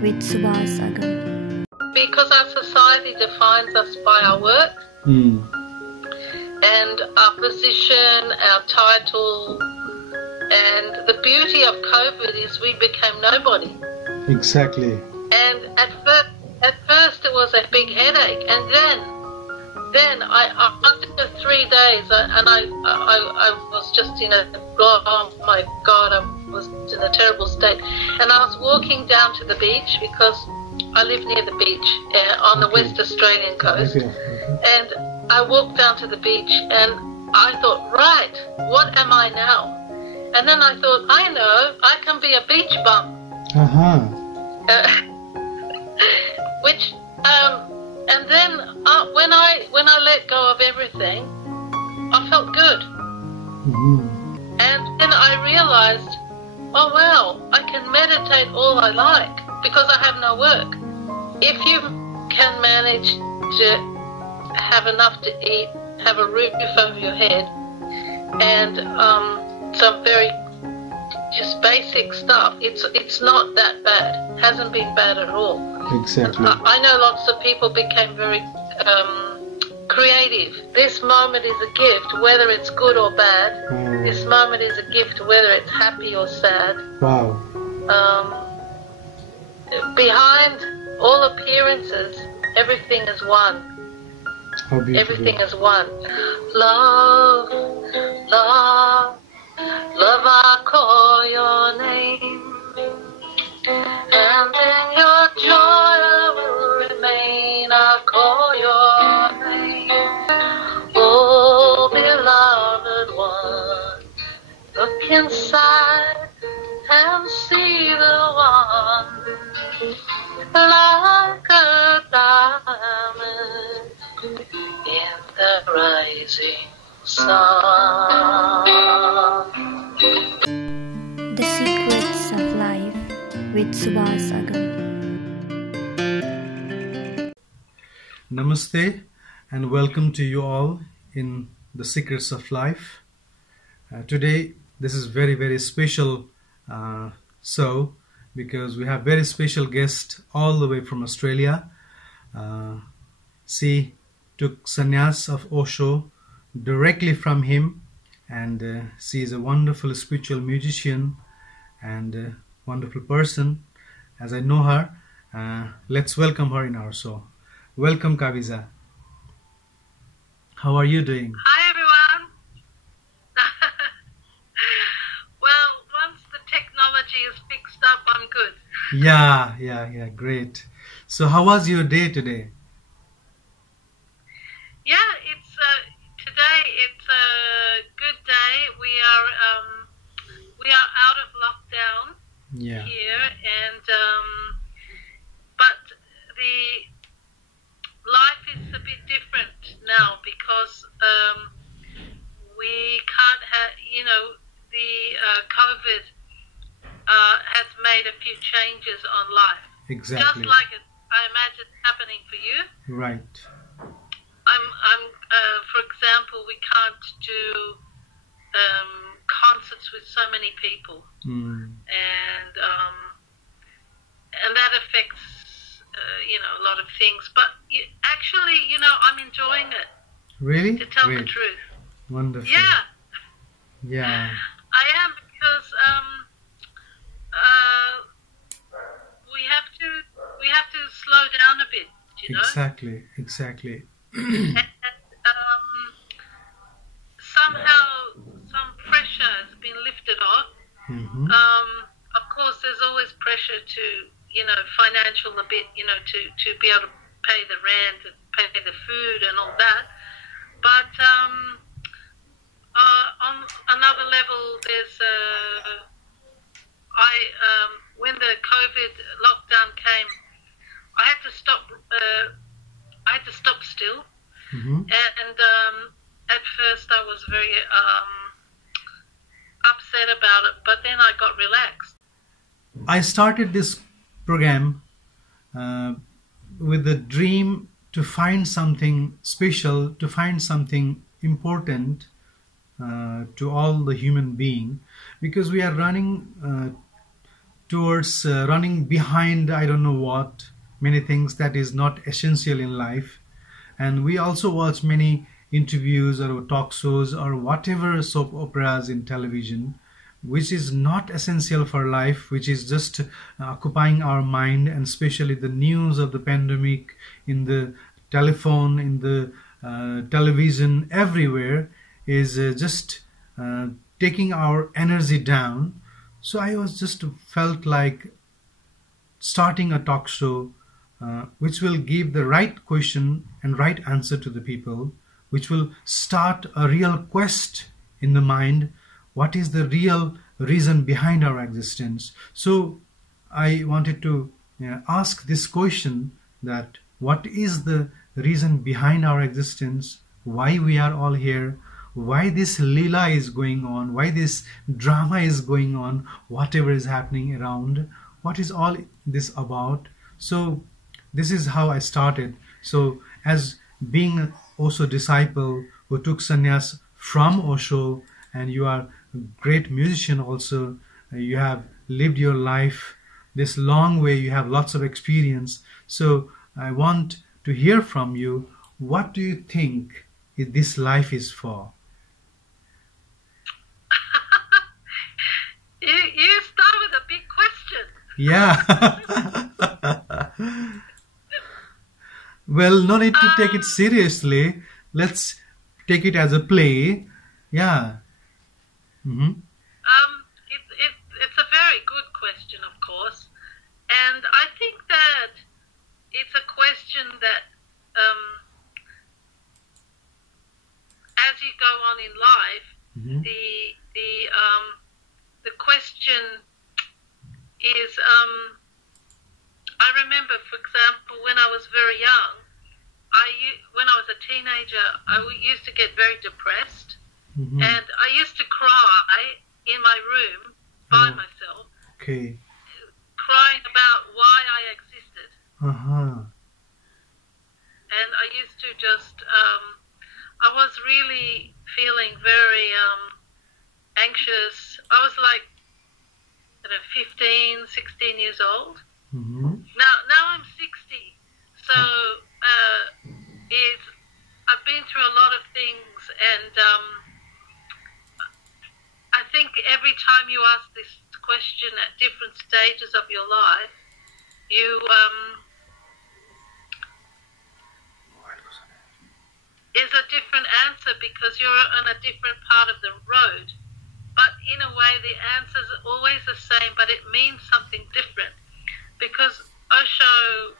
with Suvas, Agam. Because our society defines us by our work and our position, our title, and the beauty of COVID is we became nobody. Exactly. And at first it was a big headache, and then I after 3 days, and I was just in a, oh my God, I was in a terrible state. And I was walking down to the beach because I live near the beach on the West Australian coast. And I walked down to the beach and I thought, right, what am I now? And then I thought, I know, I can be a beach bum. Which, and then when I let go of everything, I felt good. And then I realized, oh wow, I can meditate all I like because I have no work. If you can manage to have enough to eat, have a roof over your head, and some very just basic stuff, it's not that bad. It hasn't been bad at all. Exactly. I know lots of people became very creative. This moment is a gift, whether it's good or bad. This moment is a gift, whether it's happy or sad. Wow. Behind all appearances, everything is one. How beautiful. Everything is one. Love, love, love, I call your name. And in your joy I will remain, I call your name. Oh, beloved one, look inside and see the one like a diamond in the rising sun. The Secrets of Life with Suvas, Agam. Namaste and welcome to you all in The Secrets of Life. Today this is very, very special show because we have very special guest all the way from Australia. She took sannyas of Osho directly from him, and she is a wonderful spiritual musician and a wonderful person as I know her. Let's welcome her in our show. Welcome, Kavisha. How are you doing? Hi everyone. Well, once the technology is fixed up, I'm good. Yeah, great. So how was your day today? Yeah, today it's a good day. We are out of lockdown here, and but the life is a bit different now because we can't have, the COVID has made a few changes on life. Exactly. Just like I imagine happening for you. Right. For example, we can't do concerts with so many people, and that affects a lot of things. But actually, I'm enjoying it. Really? To tell Great. the truth. Wonderful. Yeah. Yeah. I am, because we have to slow down a bit. Exactly. And somehow some pressure has been lifted off. Of course, there's always pressure to, financial a bit, to be able to pay the rent and pay the food and all that. But on another level, there's when the COVID lockdown came, I had to stop. I had to stop still, and at first I was very upset about it, but then I got relaxed. I started this program with the dream to find something special, to find something important to all the human being, because we are running towards running behind I don't know what, many things that is not essential in life. And we also watch many interviews or talk shows or whatever soap operas in television, which is not essential for life, which is just occupying our mind, and especially the news of the pandemic in the telephone, in the television, everywhere is just taking our energy down. So I was just felt like starting a talk show which will give the right question and right answer to the people, which will start a real quest in the mind. What is the real reason behind our existence? So I wanted to ask this question, that what is the reason behind our existence, why we are all here, why this lila is going on, why this drama is going on, whatever is happening around, what is all this about? So this is how I started. So as being Osho disciple who took sannyas from Osho, and you are a great musician also, you have lived your life this long way, you have lots of experience. So I want to hear from you, what do you think this life is for? You start with a big question. Yeah. Well, no need to take it seriously. Let's take it as a play. Yeah. Mm-hmm. It's a very good question, of course. And I think that it's a question that as you go on in life, Mm-hmm. the question is, I remember, for example, when I was very young, when I was a teenager, I used to get very depressed, Mm-hmm. and I used to cry in my room by myself, Okay. crying about why I existed. Uh-huh. And I used to just, I was really feeling very anxious. I was like, 15, 16 years old. Mm-hmm. Now I'm 60. So I've been through a lot of things, and I think every time you ask this question at different stages of your life, you is a different answer, because you're on a different part of the road. But in a way, the answer's always the same, but it means something different. Because Osho,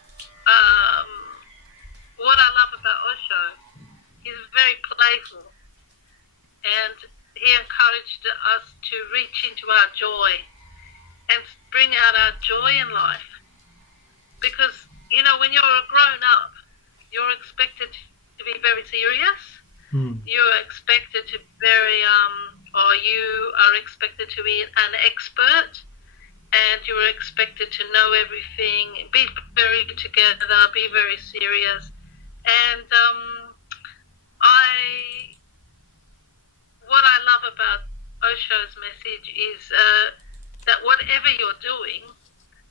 what I love about Osho, he's very playful, and he encouraged us to reach into our joy and bring out our joy in life. Because, when you're a grown up, you're expected to be very serious. You're expected to you are expected to be an expert, and you're expected to know everything, be very together, be very serious. And what I love about Osho's message is that whatever you're doing,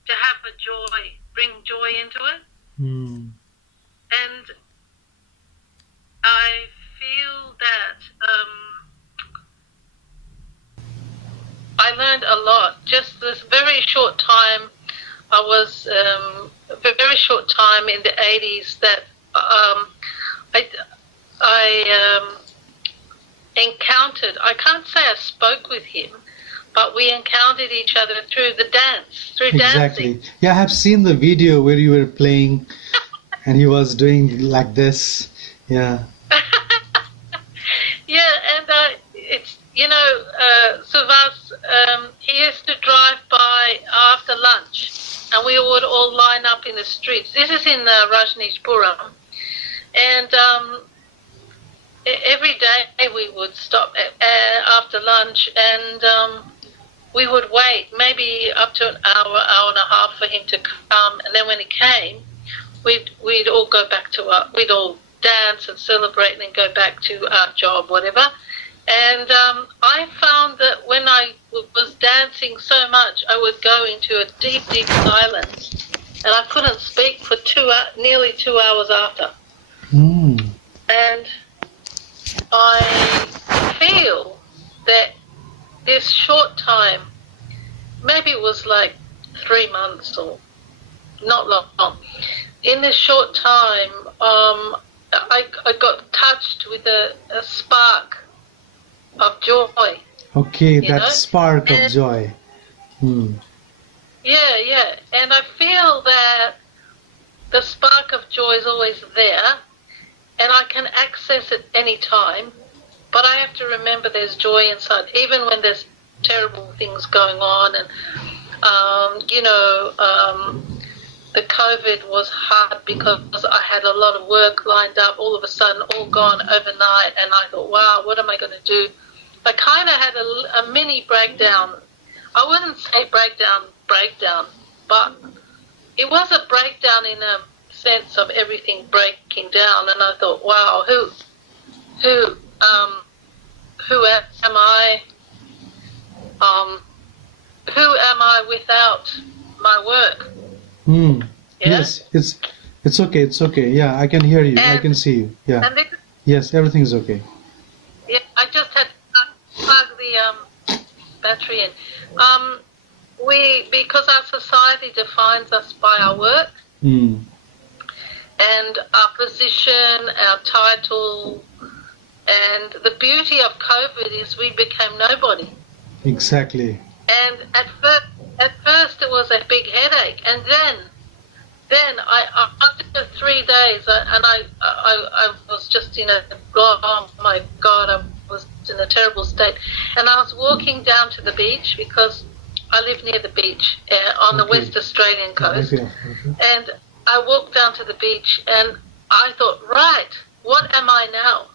to have a joy, bring joy into it. And I feel that I learned a lot. Just this very short time, I was a very short time in the 80s that I encountered. I can't say I spoke with him, but we encountered each other through the dance, through Exactly. dancing. Yeah, I have seen the video where you were playing and he was doing like this. Yeah. Yeah, and it's, Suvas, he used to drive by after lunch, and we would all line up in the streets. This is in Rajneesh, and every day we would stop after lunch, and we would wait maybe up to an hour, hour and a half for him to come, and then when he came, we'd all go back to we'd all dance and celebrate and then go back to our job, whatever. And I found that when I was dancing so much, I would go into a deep, deep silence, and I couldn't speak for nearly 2 hours after. And I feel that this short time, maybe it was like 3 months or not long, in this short time, I got touched with a spark of joy. Okay, that spark of joy. Yeah. And I feel that the spark of joy is always there, and I can access it any time, but I have to remember there's joy inside, even when there's terrible things going on. And, the COVID was hard because I had a lot of work lined up, all of a sudden all gone overnight, and I thought, wow, what am I going to do? I kind of had a mini breakdown. I wouldn't say breakdown, but it was a breakdown in a sense of everything breaking down, and I thought, wow, who am I? Who am I without my work? Yeah? Yes, it's okay. Yeah, I can hear you. I can see you. Yeah. Yes, everything's okay. Yeah, I just had to plug the battery in. Because our society defines us by our work and our position, our title, and the beauty of COVID is we became nobody. Exactly. And at first it was a big headache, and then I after 3 days, and I was just in oh my God, I was in a terrible state, and I was walking down to the beach because I live near the beach on the West Australian coast, and I walked down to the beach, and I thought, right, what am I now?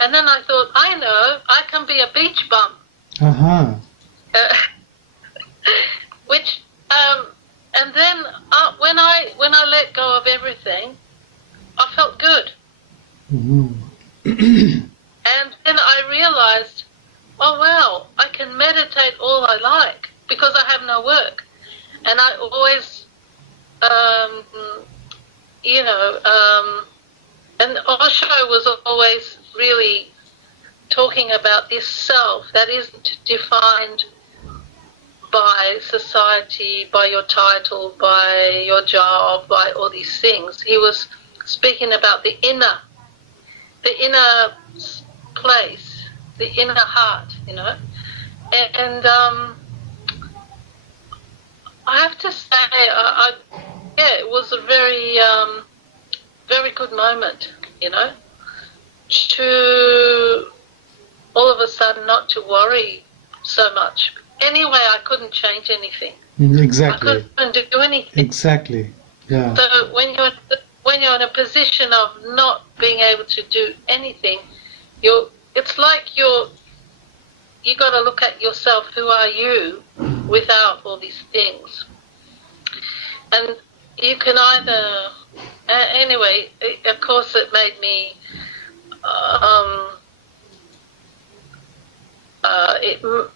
And then I thought, I know, I can be a beach bum. Which, and then when I let go of everything, I felt good. And then I realized, oh wow, I can meditate all I like because I have no work. And I always, and Osho was always really talking about this self that isn't defined by society, by your title, by your job, by all these things. He was speaking about the inner place, the inner heart, And I have to say, it was a very, very good moment, to all of a sudden not to worry so much. Anyway, I couldn't change anything. Exactly. I couldn't do anything. Exactly. Yeah. So when you're in a position of not being able to do anything, it's like you got to look at yourself. Who are you without all these things? And you can either anyway. Of course, it made me.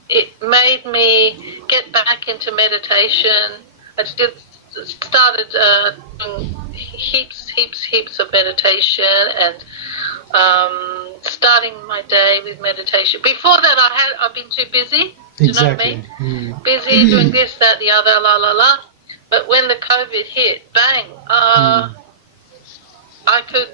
It made me get back into meditation. I started doing heaps of meditation, and starting my day with meditation. Before that, I've been too busy. Do you know what I mean? Busy doing this, that, the other, la la la. But when the COVID hit, bang! I could,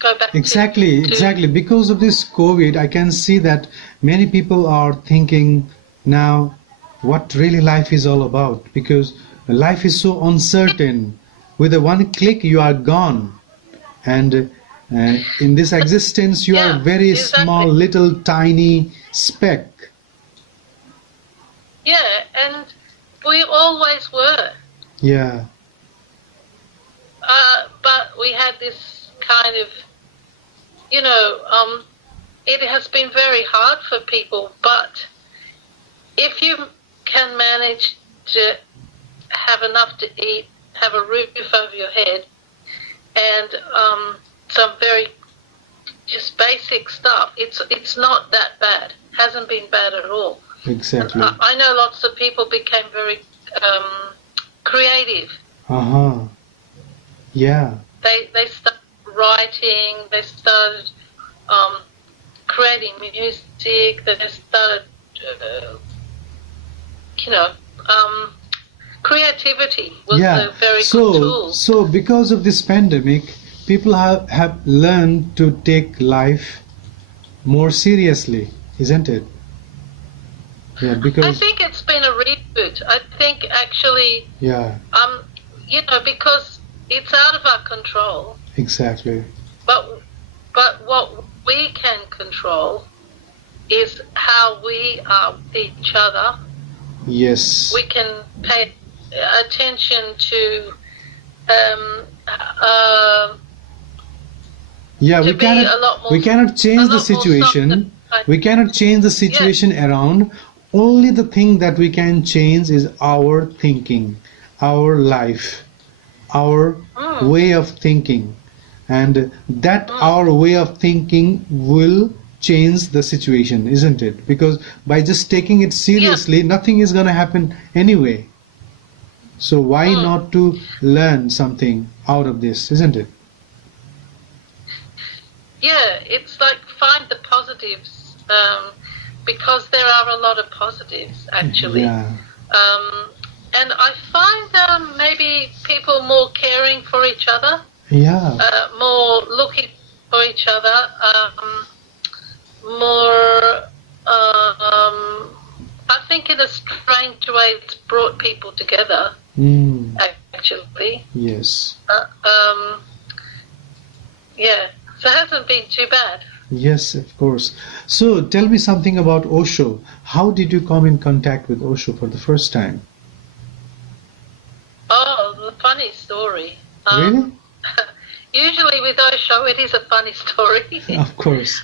go back. Exactly. Because of this COVID, I can see that many people are thinking now what really life is all about, because life is so uncertain. With a one click, you are gone, and in this existence, you are a very small, little, tiny speck. Yeah, and we always were. Yeah. But we had this kind of, it has been very hard for people, but if you can manage to have enough to eat, have a roof over your head, and some very just basic stuff. It's not that bad. Hasn't been bad at all. Exactly. I know lots of people became very creative. Yeah. They started writing. They started creating music. They started, creativity was a very good tool. So because of this pandemic, people have learned to take life more seriously, isn't it? Yeah, because I think it's been a reboot. I think actually, because it's out of our control. Exactly. But what we can control is how we are with each other. Yes. We can pay attention to we cannot change the situation. We cannot change the situation around. Only the thing that we can change is our thinking, our life, our way of thinking, and that our way of thinking will change the situation, isn't it? Because by just taking it seriously, nothing is going to happen anyway. So why not to learn something out of this, isn't it? Yeah, it's like find the positives, because there are a lot of positives actually. Yeah. And I find maybe people more caring for each other. Yeah. More looking for each other. More. I think in a strange way, it's brought people together. Actually. Yes. Yeah. So it hasn't been too bad. Yes, of course. So tell me something about Osho. How did you come in contact with Osho for the first time? Oh, the funny story. Really? Usually with Osho, it is a funny story. Of course.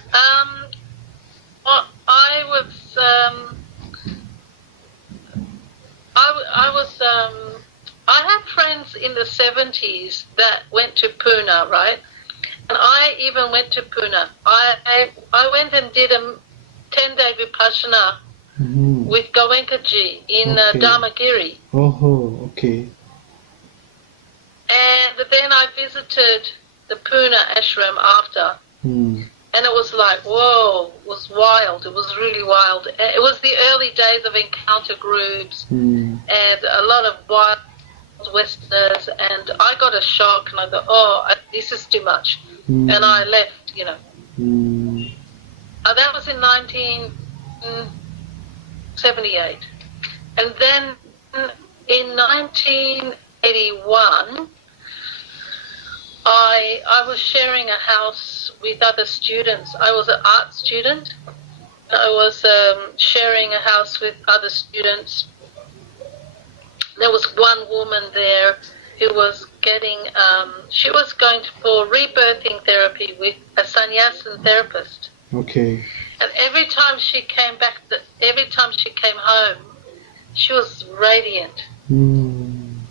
I had friends in the 70s that went to Pune, right? And I even went to Pune. I went and did a 10-day Vipassana with Goenkaji in Dharmagiri. Oh, okay. And then I visited the Pune ashram after. And it was like, whoa, it was wild. It was really wild. It was the early days of encounter groups and a lot of wild Westerners. And I got a shock and I thought, this is too much. And I left, That was in 1978. And then in 1981, I was sharing a house with other students. I was an art student. I was sharing a house with other students. There was one woman there who was getting, she was going for rebirthing therapy with a sannyasin therapist. Okay. And every time she came back, every time she came home, she was radiant. And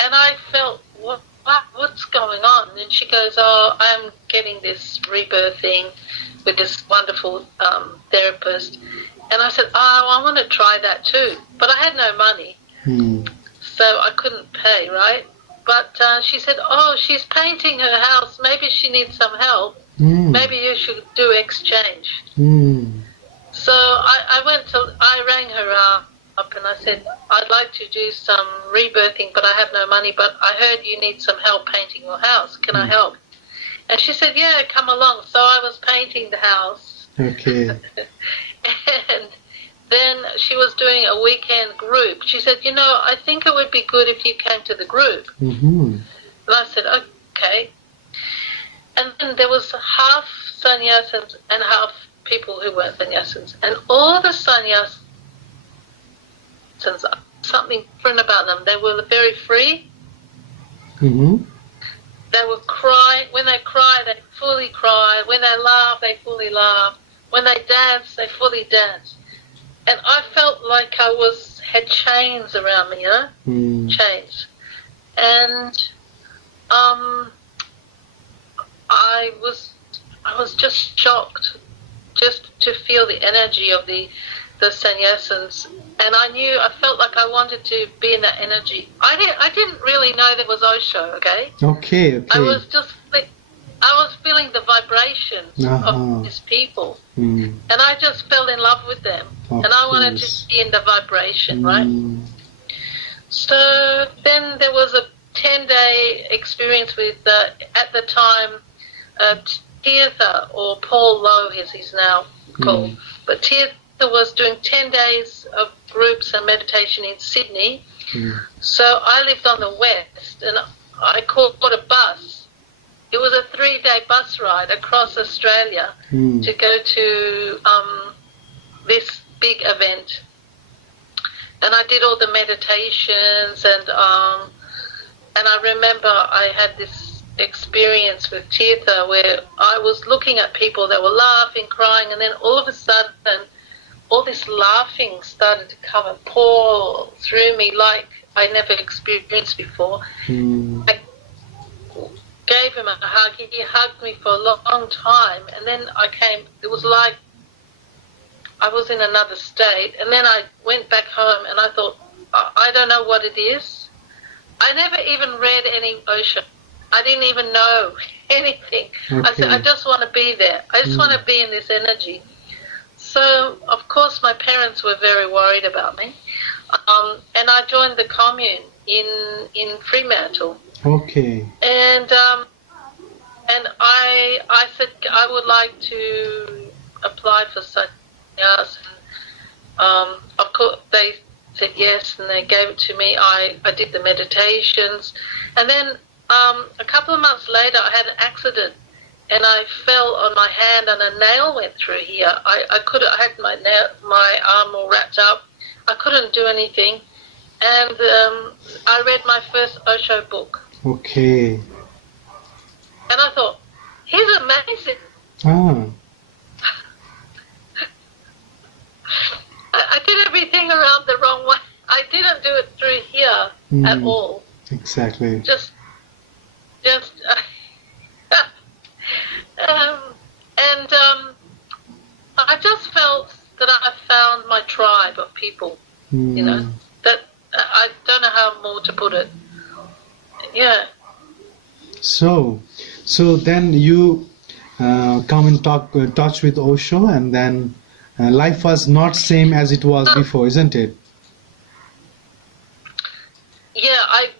I felt, what's going on? And she goes, I'm getting this rebirthing with this wonderful therapist. And I said, I want to try that too. But I had no money. So I couldn't pay, right? But she said, she's painting her house. Maybe she needs some help. Maybe you should do exchange. So I rang her up and I said, I'd like to do some rebirthing, but I have no money, but I heard you need some help painting your house. Can I help? And she said, yeah, come along. So I was painting the house. Okay. And then she was doing a weekend group. She said, I think it would be good if you came to the group. And I said, okay. And then there was half sannyasins and half people who weren't sannyasins. And all the sannyasins, something different about them. They were very free. They would cry. When they cry, they fully cry. When they laugh, they fully laugh. When they dance, they fully dance. And I felt like I had chains around me, chains. And I was just shocked, just to feel the energy of the sannyasins, and I felt like I wanted to be in that energy. I didn't really know there was Osho. Okay. Okay. I was feeling the vibrations of these people, and I just fell in love with them, and I wanted to be in the vibration, right? So then there was a 10-day experience with, at the time, Tirtha, or Paul Lowe as he's now called. But Tirtha was doing 10 days of groups and meditation in Sydney. So I lived on the west, and I caught a bus. It was a 3-day bus ride across Australia to go to this big event. And I did all the meditations, and I remember I had this experience with Tirtha where I was looking at people that were laughing, crying, and then all of a sudden all this laughing started to pour through me like I never experienced before. I gave him a hug. He hugged me for a long time, and then it was like I was in another state, and then I went back home and I thought, I don't know what it is. I never even read any Osho. I didn't even know anything. I said, I just want to be there. I just want to be in this energy. So, of course, my parents were very worried about me. And I joined the commune in Fremantle. Okay. And I said I would like to apply for such. And of course they said yes, and they gave it to me. I did the meditations, and then a couple of months later I had an accident, and I fell on my hand, and a nail went through here. I had my arm all wrapped up. I couldn't do anything, and I read my first Osho book. Okay. And I thought, he's amazing. I did everything around the wrong way. I didn't do it through here at all. Exactly. Just I just felt that I found my tribe of people. You know, that I don't know how more to put it. Yeah. So then you come in touch with Osho, and then life was not same as it was before, isn't it? Yeah, I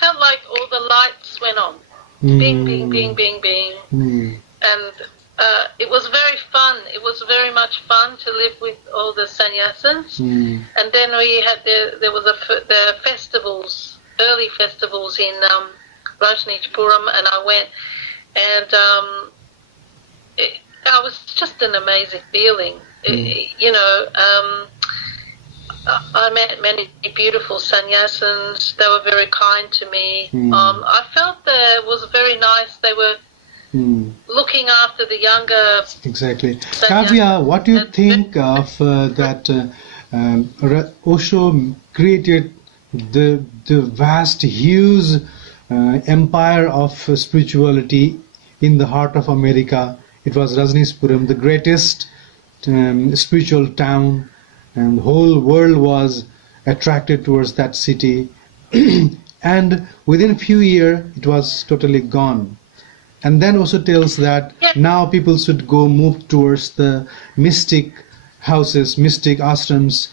felt like all the lights went on. Bing, bing, bing, bing, bing. And it was very fun. It was very much fun to live with all the sannyasins. And then we had there was the festivals, early festivals in Rajneesh, and I went, and it was just an amazing feeling. You know, I met many beautiful sannyasins. They were very kind to me. I felt that it was very nice. They were looking after the younger. Exactly. Kavya, what do you think of that Osho created the vast, huge empire of spirituality in the heart of America? It was Rajneeshpuram, the greatest spiritual town, and the whole world was attracted towards that city. And within a few years, it was totally gone. And then also tells that now people should move towards the mystic houses, mystic ashrams.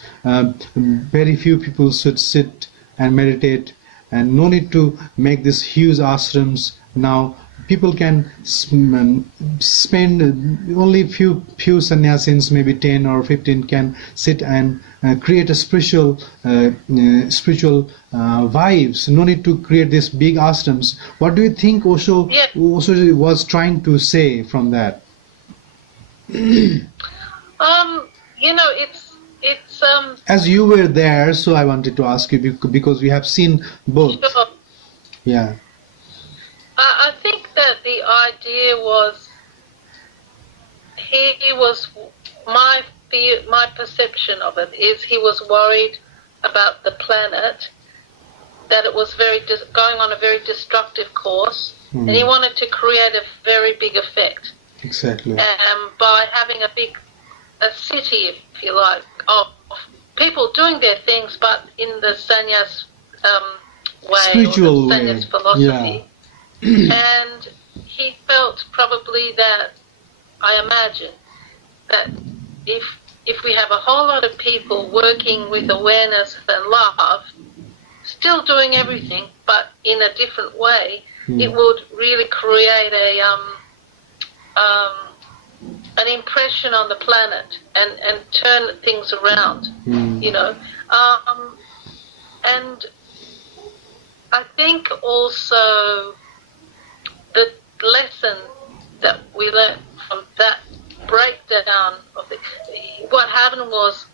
Very few people should sit and meditate, and no need to make these huge ashrams. Now people can spend only few sannyasins, maybe 10 or 15, can sit and create a spiritual vibes. No need to create these big ashrams. What do you think Osho was trying to say from that? You know, it's as you were there, so I wanted to ask you, because we have seen both. Sure. Yeah. I think that the idea was, my perception of it is he was worried about the planet, that it was going on a very destructive course, and he wanted to create a very big effect. Exactly. By having a city, if you like, of people doing their things, but in the sannyas way, Spiritual or the way. sannyas philosophy. And he felt probably that, I imagine, that if we have a whole lot of people working with awareness and love, still doing everything, but in a different way, it would really create an impression on the planet and turn things around, you know. And I think also the lesson that we learned from that breakdown of what happened was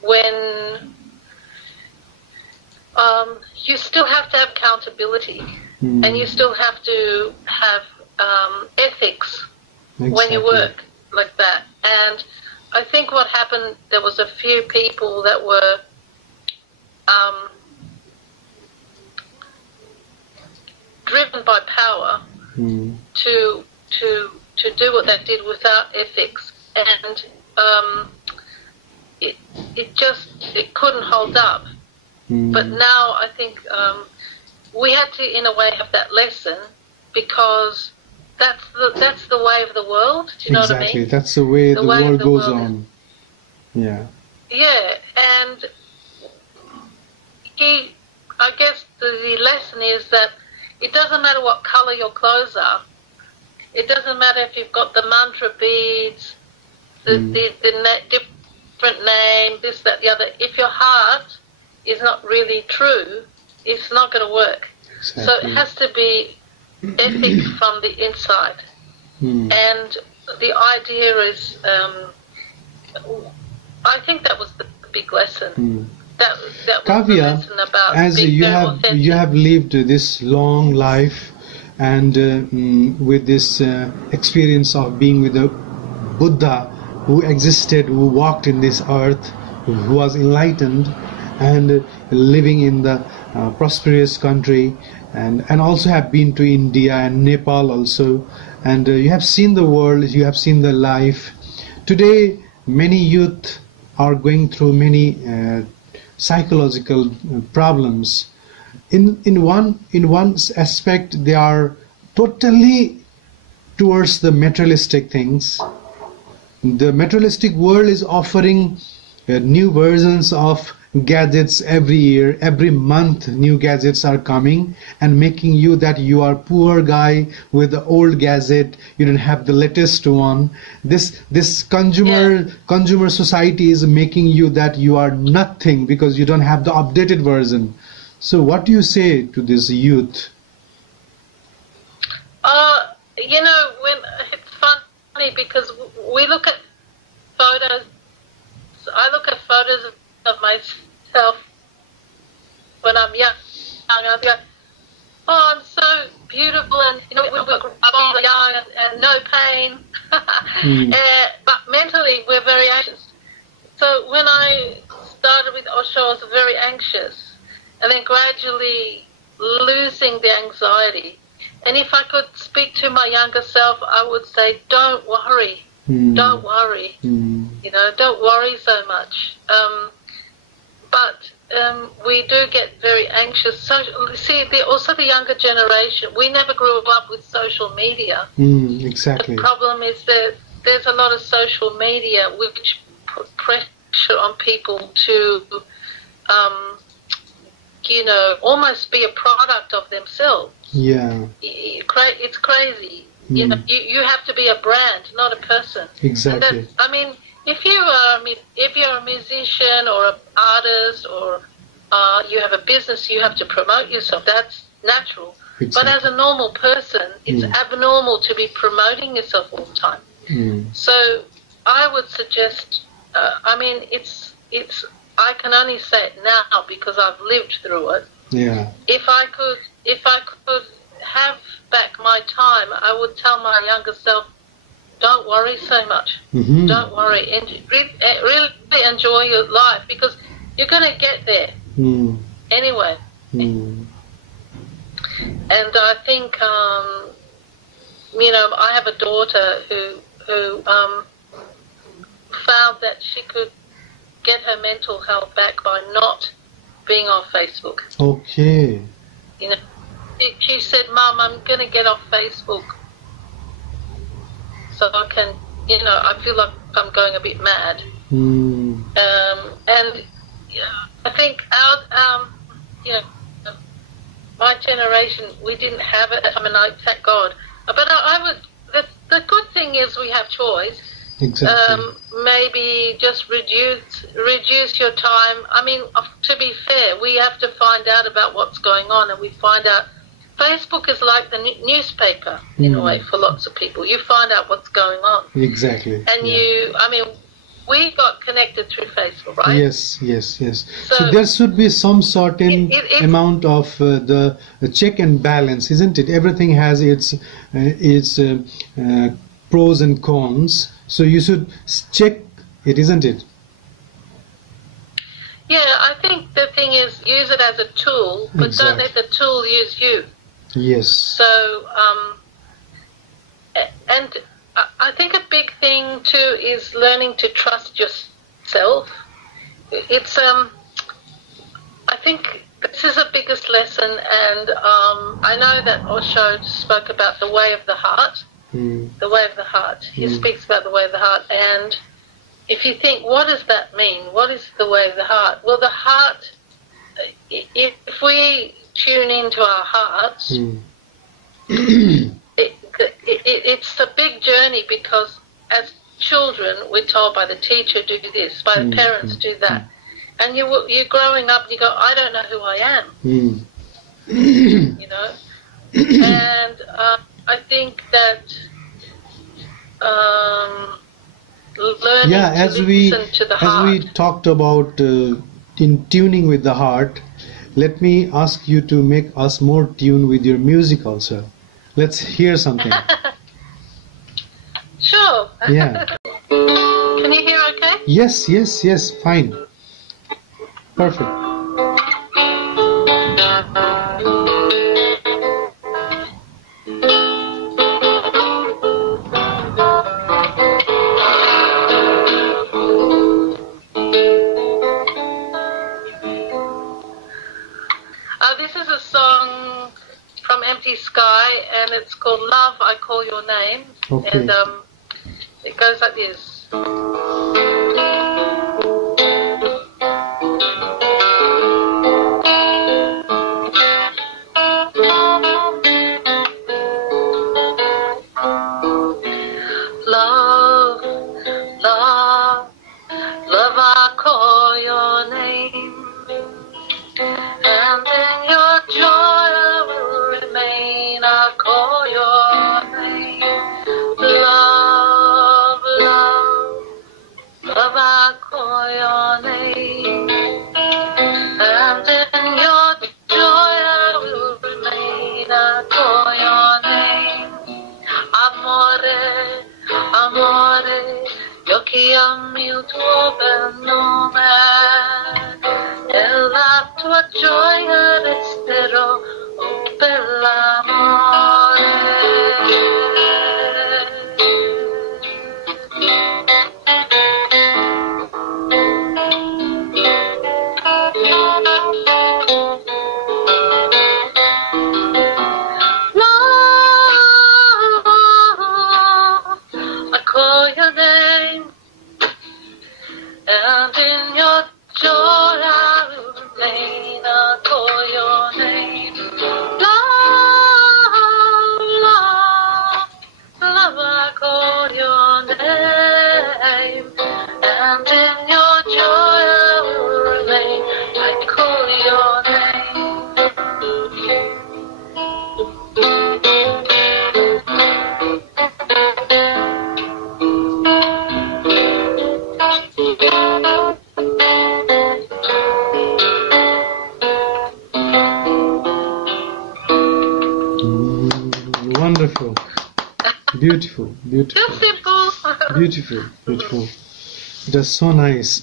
when you still have to have accountability and you still have to have ethics when you work like that. And I think what happened, there was a few people that were driven by power to do what they did without ethics, and it couldn't hold up. But now I think we had to, in a way, have that lesson, because that's the way of the world. Do you know what I mean? Exactly, that's the way the world goes on. Yeah. Yeah, and I guess the lesson is that it doesn't matter what colour your clothes are. It doesn't matter if you've got the mantra beads, the different name, this, that, the other. If your heart is not really true, it's not going to work. Exactly. So it has to be ethic from the inside. And the idea is, I think that was the big lesson. That was Kavya, the lesson about as being you very have authentic. lived this long life, and with this experience of being with the Buddha who existed, who walked in this earth, who was enlightened, and living in the prosperous country, and also have been to India and Nepal also, and you have seen the world, you have seen the life. Today many youth are going through many psychological problems. In one aspect, they are totally towards the materialistic things. The materialistic world is offering new versions of gadgets every year. Every month new gadgets are coming and making you that you are poor guy with the old gadget, you don't have the latest one. This consumer society is making you that you are nothing because you don't have the updated version. So what do you say to this youth? You know, when it's funny because we look at photos. I look at photos of myself when I'm young. I'll be like, oh, I'm so beautiful, and you know, we're young and no pain. But mentally, we're very anxious. So when I started with Osho, I was very anxious, and then gradually losing the anxiety. And if I could speak to my younger self, I would say, don't worry. Don't worry. You know, don't worry so much. But we do get very anxious. So, see, also the younger generation, we never grew up with social media. Exactly. The problem is that there's a lot of social media which put pressure on people to, you know, almost be a product of themselves. Yeah. It's crazy. You know, you have to be a brand, not a person. Exactly. And I mean, if you're a musician or an artist or you have a business, you have to promote yourself. That's natural. Exactly. But as a normal person, it's abnormal to be promoting yourself all the time. So I would suggest. I mean, it's. I can only say it now because I've lived through it. Yeah. If I could have back my time, I would tell my younger self, don't worry so much. Don't worry. Really enjoy your life because you're going to get there anyway. And I think you know, I have a daughter who found that she could get her mental health back by not being on Facebook. Okay. You know, she said, "Mum, I'm going to get off Facebook so I can, you know, I feel like I'm going a bit mad." And yeah, I think our, you know, my generation, we didn't have it. I mean, I thank God. But I would. The good thing is we have choice. Exactly. Maybe just reduce your time. I mean, to be fair, we have to find out about what's going on, and we find out. Facebook is like the newspaper in a way for lots of people. You find out what's going on. Exactly. And I mean, we got connected through Facebook, right? Yes. So there should be some certain amount of the check and balance, isn't it? Everything has its pros and cons. So you should check it, isn't it? Yeah, I think the thing is, use it as a tool, but don't let the tool use you. Yes. So, and I think a big thing too is learning to trust yourself. It's I think this is the biggest lesson, and I know that Osho spoke about the way of the heart. The way of the heart. He speaks about the way of the heart, and if you think, what does that mean? What is the way of the heart? Well, the heart, if we tune into our hearts, it's a big journey, because as children, we're told by the teacher, do this, by the parents, do that. And you're growing up and you go, I don't know who I am. You know? And I think that learning to listen to the heart. As we talked about in tuning with the heart, let me ask you to make us more tuned with your music also. Let's hear something. Sure. Yeah. Can you hear okay? Yes, fine. Perfect. This is a song from Empty Sky, and it's called Love, I Call Your Name. Okay. And it goes like this. Love, love, love, I call your name. And in your joy I will remain. I call your name. Love, love, love, I call your name. And in your joy I will remain. I call your name. Amore, amore, io chiami il tuo bel nome. La tua gioia resterò, oh bell'amore. Love, I call your name, and in your joy I will remain. I call your name. Love, love, love, I call your name. And in your joy I will remain. I call your name. Wonderful. Beautiful. Too simple. Beautiful. It is so nice.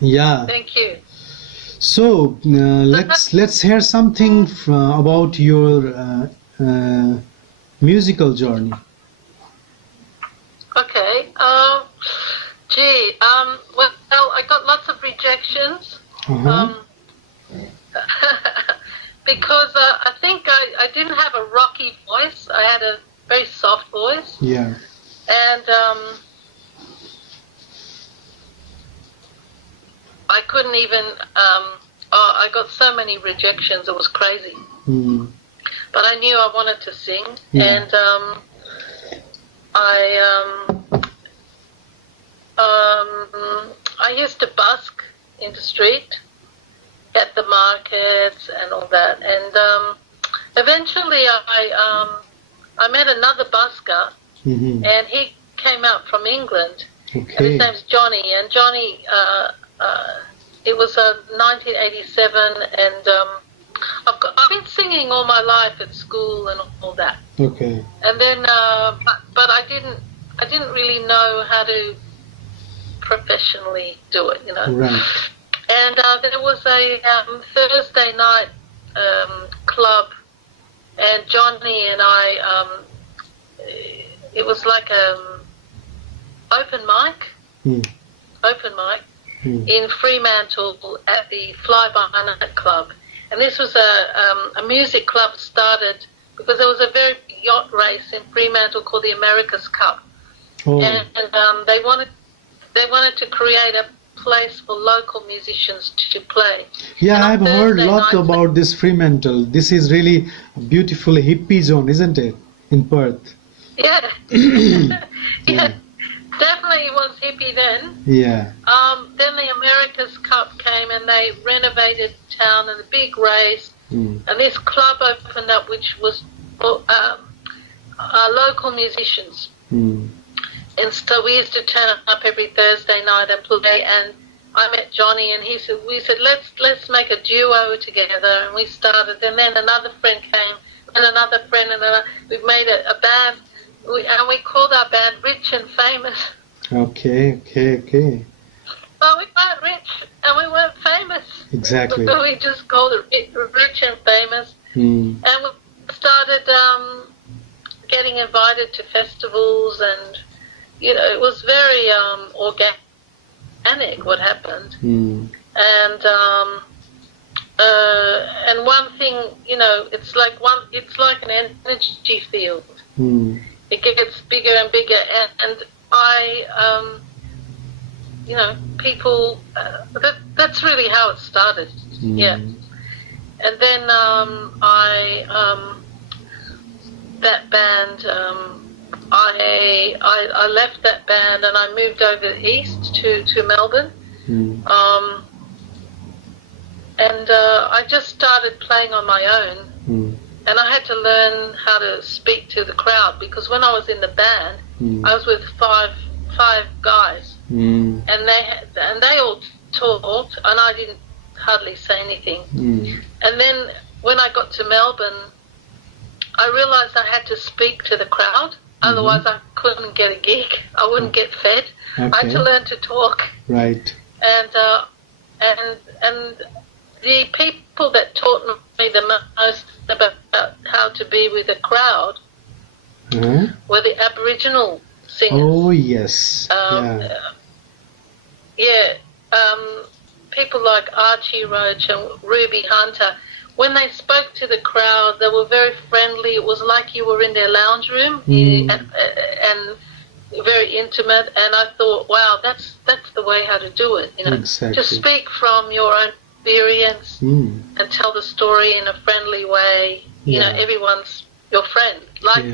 Yeah. Thank you. So let's hear something about your musical journey? Okay. Well, I got lots of rejections. Because I think I didn't have a rocky voice. I had a very soft voice. Yeah. And I couldn't even, I got so many rejections, it was crazy. Mm. But I knew I wanted to sing. Yeah. And I used to busk in the street at the markets and all that. And eventually I met another busker, and he came out from England. Okay. And his name's Johnny. And Johnny, it was 1987, and I've been singing all my life at school and all that. Okay. And then, but I didn't really know how to professionally do it, you know. Right. And there was a Thursday night club, and Johnny and I, it was like open mic in Fremantle at the Fly By Night Club. And this was a music club started because there was a very big yacht race in Fremantle called the America's Cup. Oh. And they wanted to create a place for local musicians to play. Yeah, And on I've heard a Thursday lot nights- about this Fremantle. This is really a beautiful hippie zone, isn't it? In Perth. Yeah. Yeah. Definitely it was hippie then. Yeah. Then the America's Cup came and they renovated town and a big race. Mm. And this club opened up, which was for local musicians. Mm. And so we used to turn up every Thursday night and play. And I met Johnny, and we said let's make a duo together. And we started. And then another friend came, and another friend, and we made a band. And we called our band Rich and Famous. Okay. Well, we weren't rich and we weren't famous. Exactly. So we just called it Rich and Famous. Mm. And we started getting invited to festivals, and, you know, it was very organic what happened. Mm. And one thing, you know, it's like an energy field. Mm. It gets bigger and bigger, and I, you know, people, that's really how it started, yeah. And then that band, I left that band and I moved over east to Melbourne, and I just started playing on my own. And I had to learn how to speak to the crowd, because when I was in the band, I was with five guys, and they all talked, and I didn't hardly say anything. And then when I got to Melbourne, I realised I had to speak to the crowd, otherwise I couldn't get a gig. I wouldn't get fed. Okay. I had to learn to talk. Right. And the people that taught me the most about how to be with a crowd were the Aboriginal singers. Oh, yes. People like Archie Roach and Ruby Hunter. When they spoke to the crowd, they were very friendly. It was like you were in their lounge room, and very intimate. And I thought, wow, that's the way how to do it. You know, Exactly. to speak from your own experience and tell the story in a friendly way. You know, everyone's your friend. Like,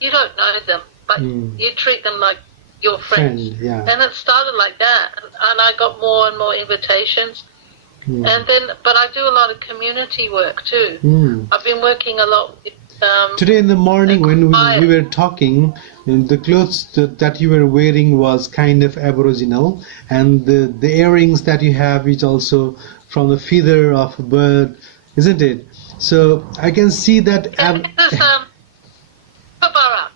you don't know them, but you treat them like your friends. And it started like that, and I got more and more invitations. And then, but I do a lot of community work too. I've been working a lot with Today in the morning when we were talking, the clothes that you were wearing was kind of Aboriginal, and the earrings that you have is also from the feather of a bird, isn't it? So I can see that.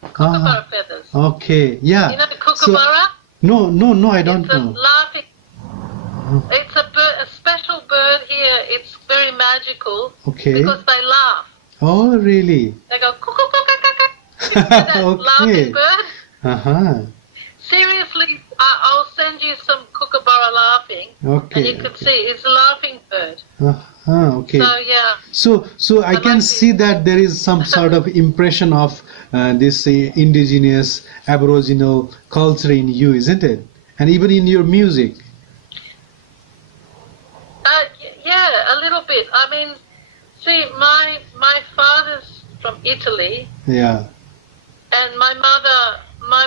Kookaburra feathers. Okay, yeah. You know the kookaburra? No, I don't It's a know. laughing. It's a special bird here. It's very magical. Okay. Because they laugh. Oh, really? They go cuckoo, cuckoo, cuckoo. That Okay. laughing bird. Uh-huh. Seriously, I'll send you some kookaburra laughing, and Okay. you could see it's a laughing bird. Uh-huh. Okay. So yeah, So I I'd can like see to- that there is some sort of impression of this indigenous Aboriginal culture in you, isn't it? And even in your music. yeah, a little bit. I mean, see, my father's from Italy, Yeah. and my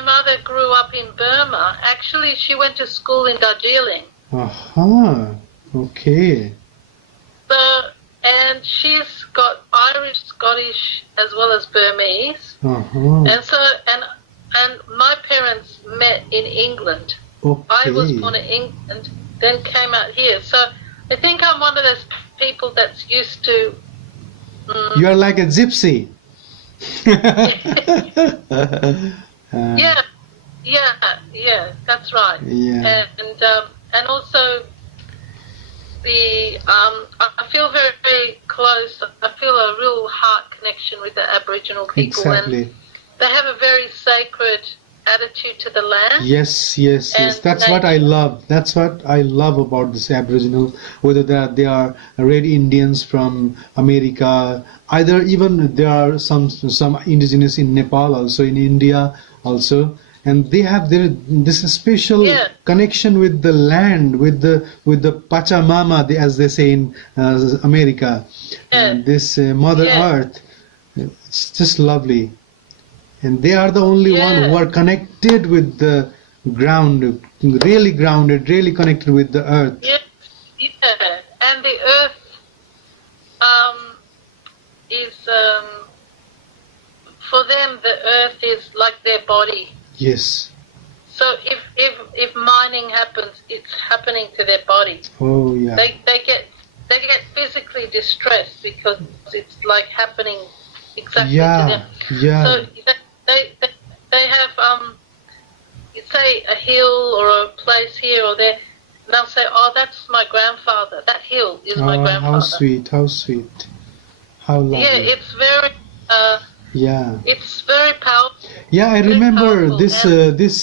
mother grew up in Burma. Actually, she went to school in Darjeeling. Uh-huh. Okay. So, and she's got Irish, Scottish, as well as Burmese. Uh-huh. And so, and my parents met in England. Okay. I was born in England, then came out here. So I think I'm one of those people that's used to. You are like a gypsy. Yeah, that's right. Yeah. And also I feel very, very close. I feel a real heart connection with the Aboriginal people, Exactly. and they have a very sacred attitude to the land. Yes. And That's what I love. That's what I love about this Aboriginal. Whether they are Red Indians from America, either even there are some indigenous in Nepal, also in India, also, and they have this special Yeah. connection with the land, with the Pachamama, as they say in America, Yeah. and this Mother Yeah. Earth. It's just lovely. And they are the only one who Yeah. are connected with the ground, really grounded, really connected with the earth. Yeah, and the earth is for them. The earth is like their body. Yes. So if mining happens, it's happening to their body. Oh yeah. They get physically distressed because it's like happening exactly to them. Yeah. So they have you say a hill or a place here or there, and they'll say, "Oh, that's my grandfather. That hill is my grandfather." How sweet. How lovely. Yeah, it's very Yeah. it's very powerful. Yeah, I Very remember powerful, this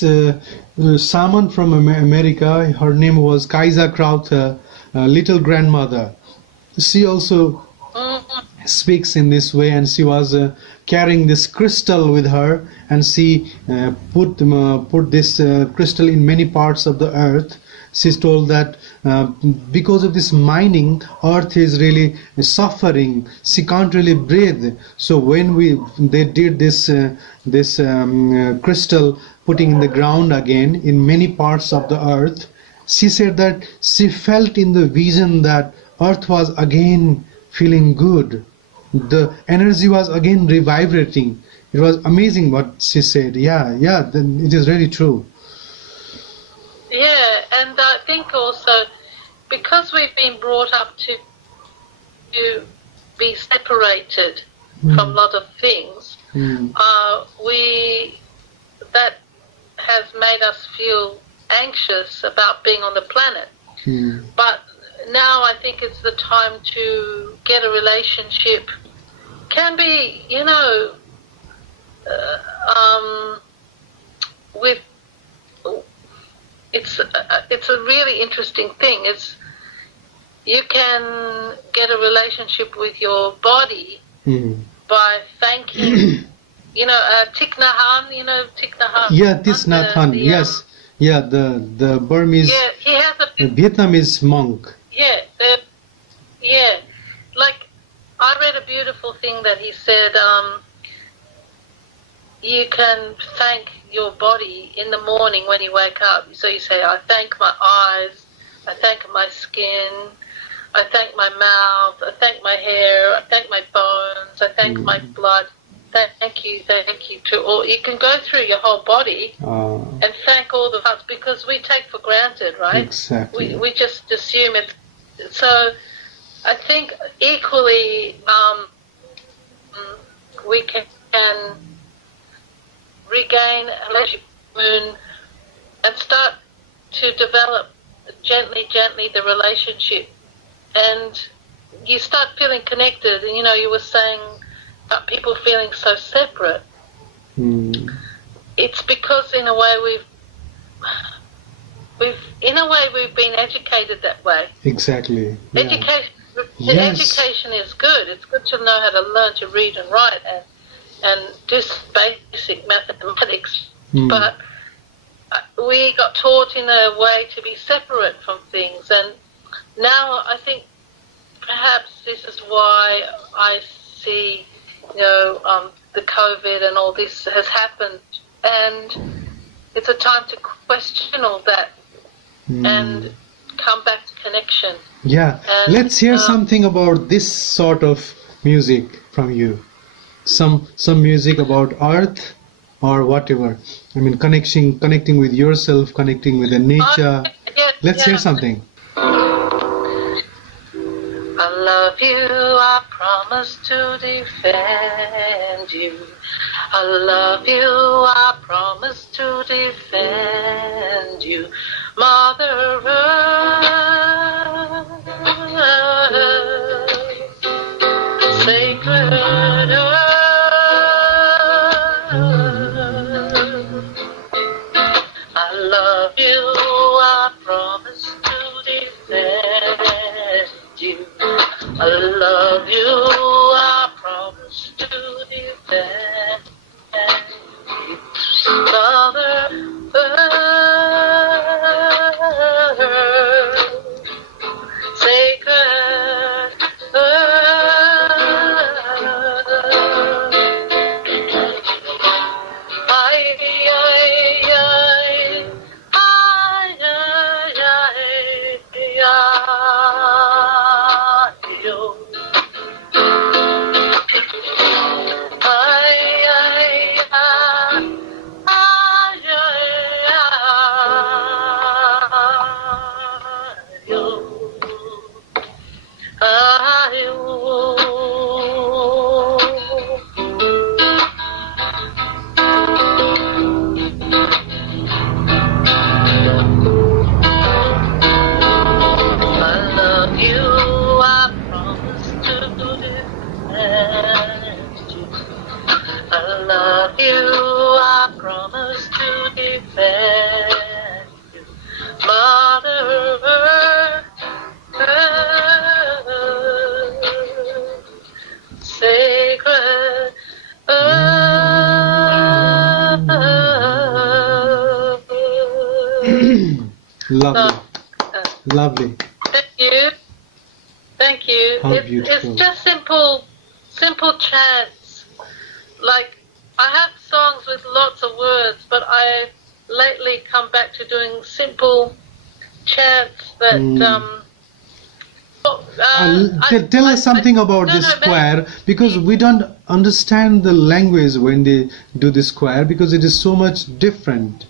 shaman from America. Her name was Kaisa Kraut, little grandmother. She also speaks in this way, and she was carrying this crystal with her, and she put this crystal in many parts of the earth. She's told that because of this mining, earth is really suffering. She can't really breathe. So when they did this crystal putting in the ground again in many parts of the earth, she said that she felt in the vision that earth was again feeling good. The energy was again revibrating. It was amazing what she said. Yeah, then it is really true. Yeah, and I think also because we've been brought up to be separated from a lot of things, that has made us feel anxious about being on the planet. But now I think it's the time to get a relationship. Can be, with. It's a really interesting thing. You can get a relationship with your body by thanking, Thich Nhat Hanh, Thich Nhat Hanh. Yeah, Thich Nhat Hanh, yes. Yeah, the Burmese, Yeah, he has a Vietnamese monk. Yeah, like I read a beautiful thing that he said. You can thank your body in the morning when you wake up. So you say, I thank my eyes, I thank my skin, I thank my mouth, I thank my hair, I thank my bones, I thank my blood. Thank you to all. You can go through your whole body and thank all the parts because we take for granted, right? Exactly. We just assume it's. So I think equally we can regain a relationship and start to develop gently the relationship, and you start feeling connected. And you were saying about people feeling so separate. it's because in a way we've been educated that way. Exactly. Yeah. Education is good. It's good to know how to learn to read and write and do basic mathematics. But we got taught in a way to be separate from things, and now I think perhaps this is why I see, the COVID and all this has happened, and it's a time to question all that and come back to connection. Yeah, and, let's hear something about this sort of music from you. Some music about earth or whatever. I mean, connecting with yourself, connecting with the nature. Let's hear something. I love you, I promise to defend you. I love you, I promise to defend you. Mother Earth, sacred Earth, I love you, I promise to defend you. I love you, I promise to defend you. Mother Earth, sacred Earth, Lovely. Thank you. It's just simple chants. Like, I have songs with lots of words, but I lately come back to doing simple chants that tell us something about this choir, because we don't understand the language when they do this choir, because it is so much different.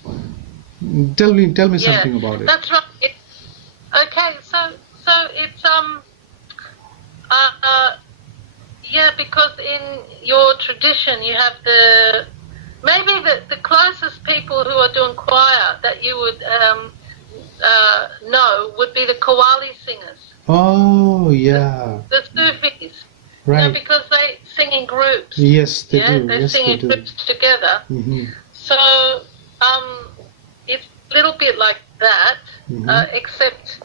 Tell me something about it. That's right. Okay, so it's because in your tradition you have maybe the closest people who are doing choir that you would know would be the Qawwali singers. Oh, yeah. The Sufis. Right. Because they sing in groups. Yes, they do. They yes, sing they in do. groups together. Mm-hmm. So it's a little bit like that, except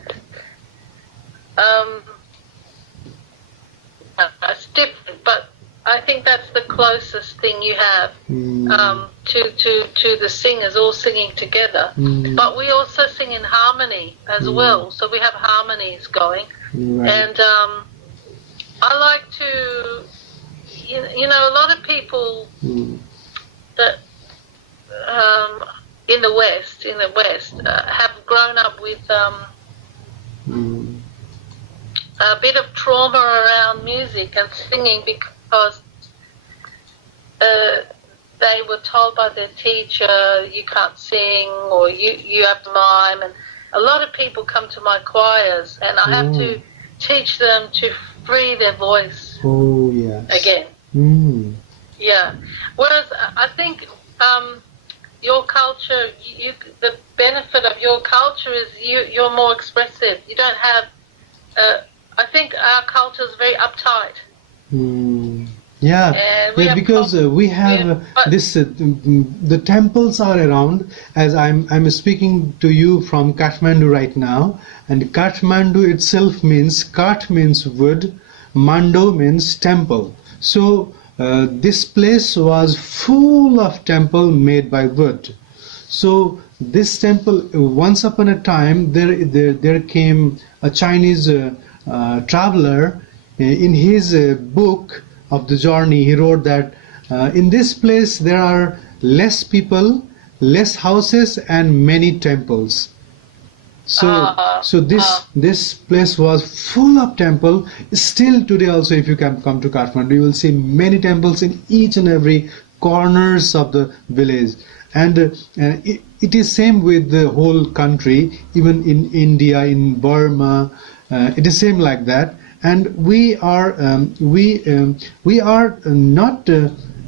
it's different. But I think that's the closest thing you have to the singers all singing together. But we also sing in harmony as well, so we have harmonies going. Right. And I like to, a lot of people that in the West have grown up with a bit of trauma around music and singing, because they were told by their teacher, you can't sing, or you have to mime. And a lot of people come to my choirs, and I have to teach them to free their voice again. Yeah. Whereas I think your culture, the benefit of your culture is you're more expressive. You don't have. I think our culture is very uptight. Yeah, And we yeah, have because we have but- this. The temples are around. As I'm speaking to you from Kathmandu right now, and Kathmandu itself means Kath means wood, Mando means temple. So this place was full of temple made by wood. So this temple, once upon a time, there came a Chinese traveler. In his book of the journey, he wrote that in this place there are less people, less houses, and many temples. So this place was full of temple. Still today also, if you can come to Kathmandu, you will see many temples in each and every corners of the village. And it is same with the whole country, even in India, in Burma, it is same like that. And we are not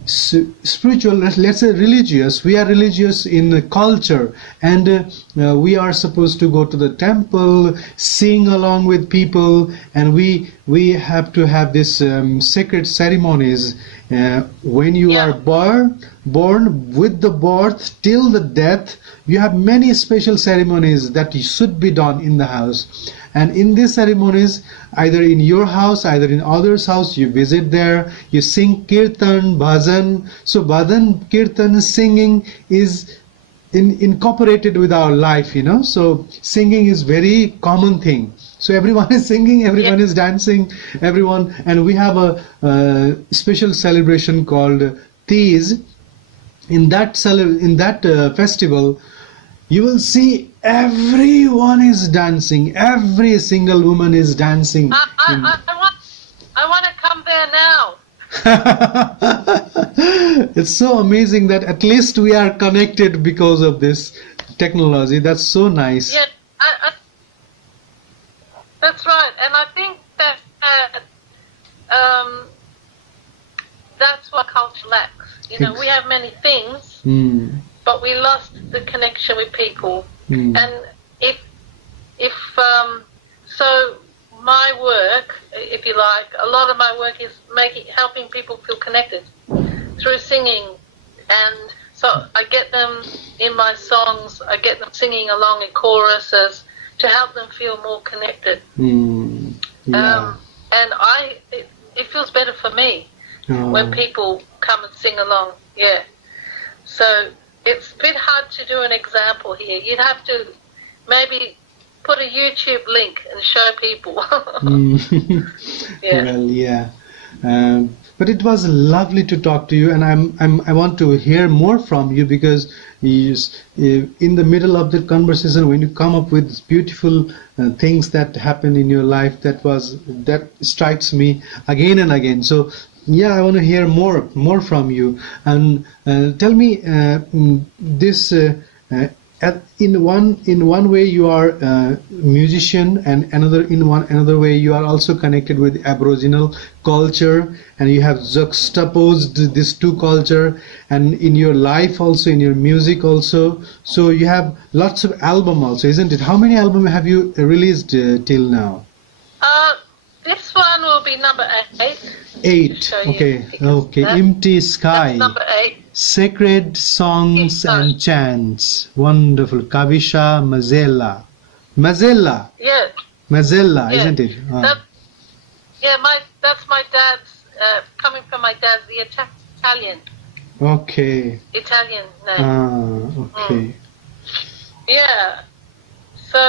spiritual, let's say religious. We are religious in culture, and we are supposed to go to the temple, sing along with people, and we have to have this sacred ceremonies. When you are born with the birth till the death, you have many special ceremonies that should be done in the house. And in these ceremonies, either in your house, either in others' house, you visit there, you sing kirtan, bhajan. So bhajan, kirtan, singing is incorporated with our life, you know. So singing is very common thing. So everyone is singing, everyone is dancing, everyone. And we have a special celebration called Teej. In that festival, you will see everyone is dancing. Every single woman is dancing. I want to come there now. It's so amazing that at least we are connected because of this technology. That's so nice. Yeah, that's right. And I think that that's what culture lacks. You know, we have many things, but we lost the connection with people. And if so my work, if you like, a lot of my work is helping people feel connected through singing. And so I get them in my songs, I get them singing along in choruses to help them feel more connected. And it feels better for me when people come and sing along. Yeah. So it's a bit hard to do an example here. You'd have to maybe put a YouTube link and show people. Well, yeah. But it was lovely to talk to you, and I want to hear more from you, because in the middle of the conversation, when you come up with beautiful things that happen in your life, that strikes me again and again. So yeah, I want to hear more from you. And tell me this. In one way you are a musician, and another way you are also connected with Aboriginal culture, and you have juxtaposed these two culture, and in your life also, in your music also. So you have lots of album also, isn't it? How many albums have you released till now? This one will be number 8. 8. Okay. Empty Sky. That's number 8. Sacred Songs and Chants. Wonderful. Kavisha Mazzella. Mazella. Yeah. Mazella, Yeah. isn't it? That's my dad's, coming from my dad's, the Italian. Okay. Italian name. Okay. Yeah. So,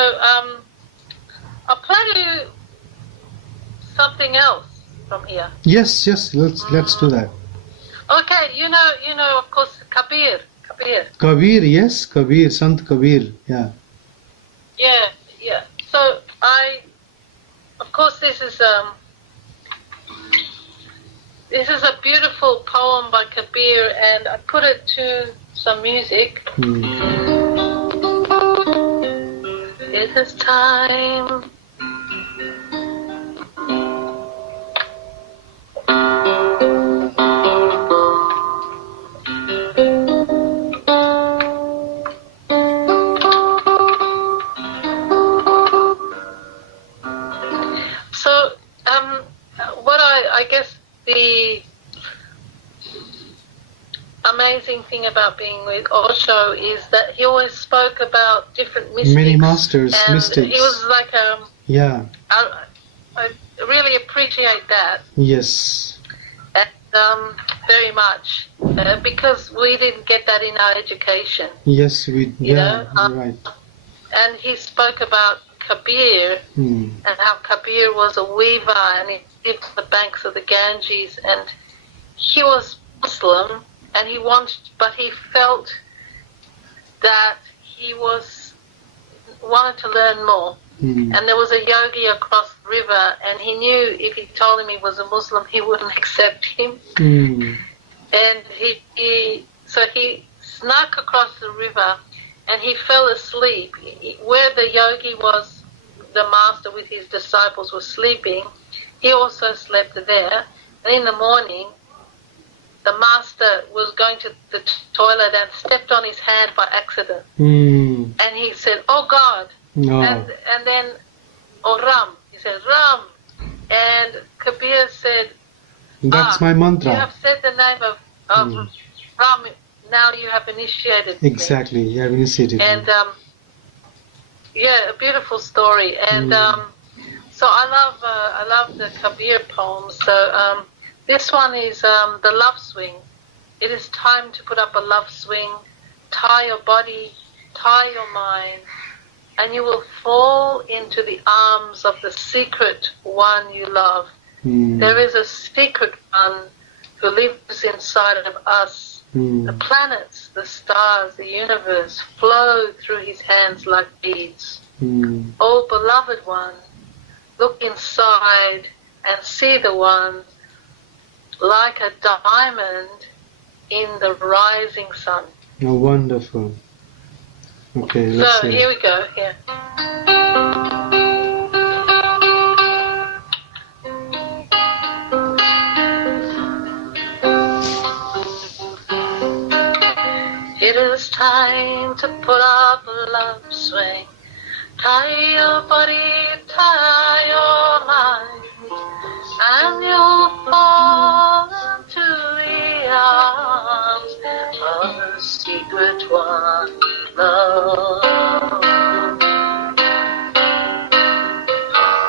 I'll play you something else from here. Yes, let's do that. Okay, you know, of course, Kabir. Kabir, yes, Kabir, Sant Kabir, yeah. Yeah. So of course, this is a beautiful poem by Kabir, and I put it to some music. It is time. amazing thing about being with Osho is that he always spoke about different mystics. Many masters, and mystics. He was like Yeah. I really appreciate that. Yes. And very much because we didn't get that in our education. Yes, we. You Yeah, know, right. And he spoke about Kabir and how Kabir was a weaver and he lived on the banks of the Ganges, and he was Muslim and but he felt that he wanted to learn more. And there was a yogi across the river, and he knew if he told him he was a Muslim, he wouldn't accept him. And so he snuck across the river, and he fell asleep. Where the yogi was, the master with his disciples was sleeping, he also slept there. And in the morning, the master was going to the toilet and stepped on his hand by accident. And he said, "Oh God." No. And then, "Oh Ram." He said, "Ram." And Kabir said, That's my mantra. You have said the name of Ram. Now you have initiated me." Exactly, you have initiated. And yeah, a beautiful story. And so I love the Kabir poems. So this one is the love swing. It is time to put up a love swing. Tie your body, tie your mind, and you will fall into the arms of the secret one you love. There is a secret one who lives inside of us. The planets, the stars, the universe flow through his hands like beads. Oh, beloved one, look inside and see the one like a diamond in the rising sun. Oh, wonderful. Okay, let's So see. here we go. Here. It is time to put up a love swing. Tie your body, tie your mind, and you'll fall into the arms of the secret one you love.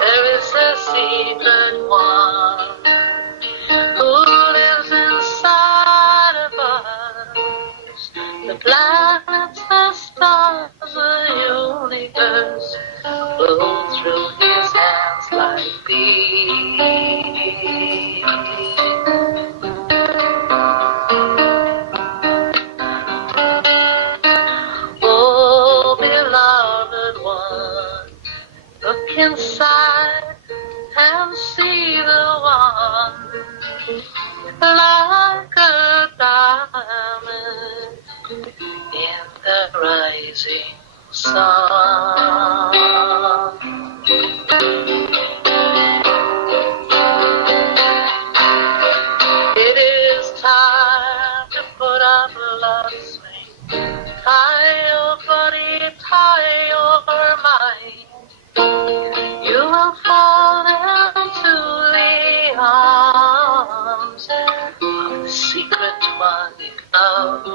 There is a secret one who lives inside of us. The planets, the stars, the universe flow through his hands like beads. Oh, beloved one, look inside and see the one like a diamond in the rising sun. It is time to put up a love swing. Tie your body, tie your mind. You will fall into the arms of the secret one you love.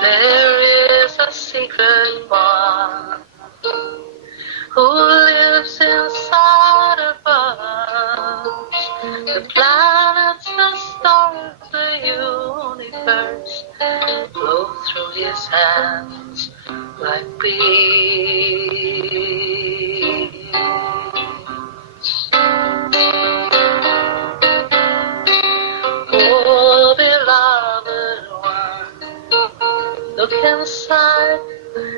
There is a secret one who lives inside of us. The planets, the stars, the universe flow through his hands like beads. Oh, beloved one, look inside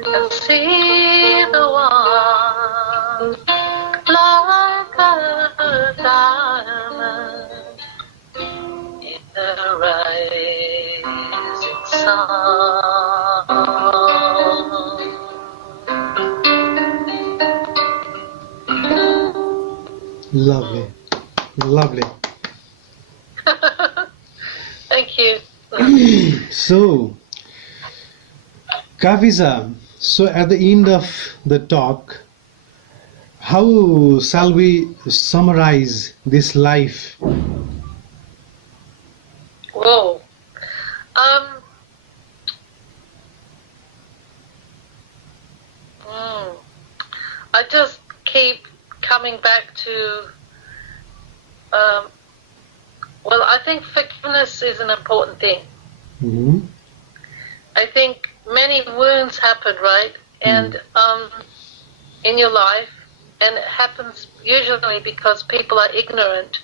and see the one like a diamond in the rising sun. Lovely. Lovely. Thank you. So, Kavisha, so at the end of the talk, how shall we summarize this life? I just keep coming back to, well, I think forgiveness is an important thing. Mm-hmm. I think many wounds happen, right? And in your life, and it happens usually because people are ignorant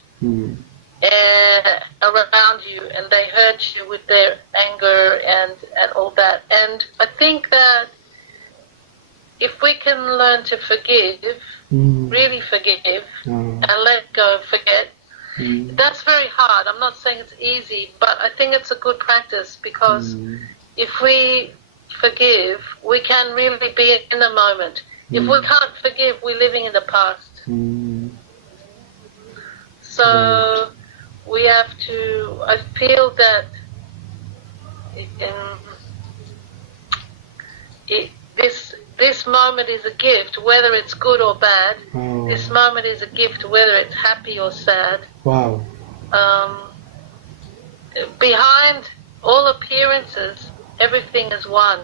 around you, and they hurt you with their anger and all that. And I think that if we can learn to forgive, really forgive, and let go, forget, that's very hard. I'm not saying it's easy, but I think it's a good practice, because if we forgive, we can really be in the moment. If we can't forgive, we're living in the past. So we have to, I feel that this moment is a gift, whether it's good or bad. This moment is a gift, whether it's happy or sad. Wow. Behind all appearances, everything is one.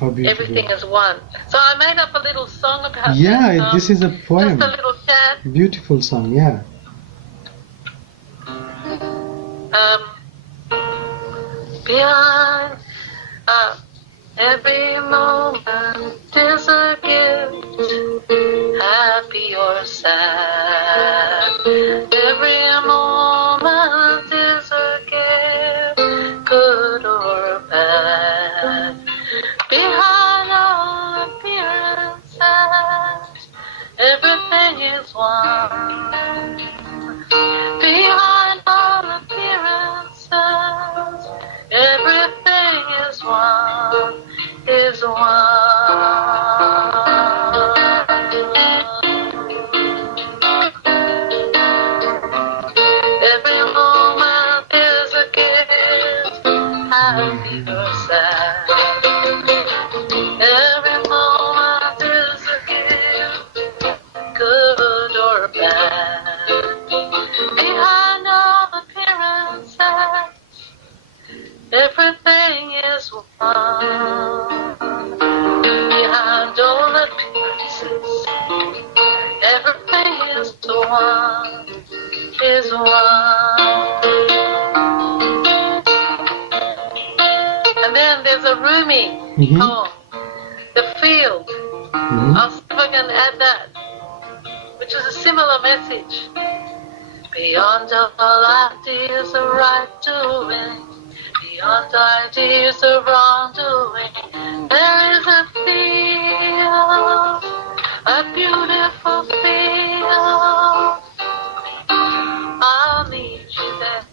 How beautiful. Everything is one. So I made up a little song about that. This is a poem. Just a little chat. Beautiful song, yeah. Behind every moment is a gift, happy or sad. Every moment is a gift, good or bad. Behind all appearances, everything is one. Behind all appearances, everything is one, is one. Every moment is a gift, happy or sad. Every moment is a gift, good or bad. Behind all appearances, everything is one. Behind all appearances, everything is one, is one. And then there's a Rumi poem, The Field. I'll see if I can add that, which is a similar message. Beyond all ideas of right doing, beyond ideas of wrongdoing, there is a field, a beautiful field. I'll meet you there.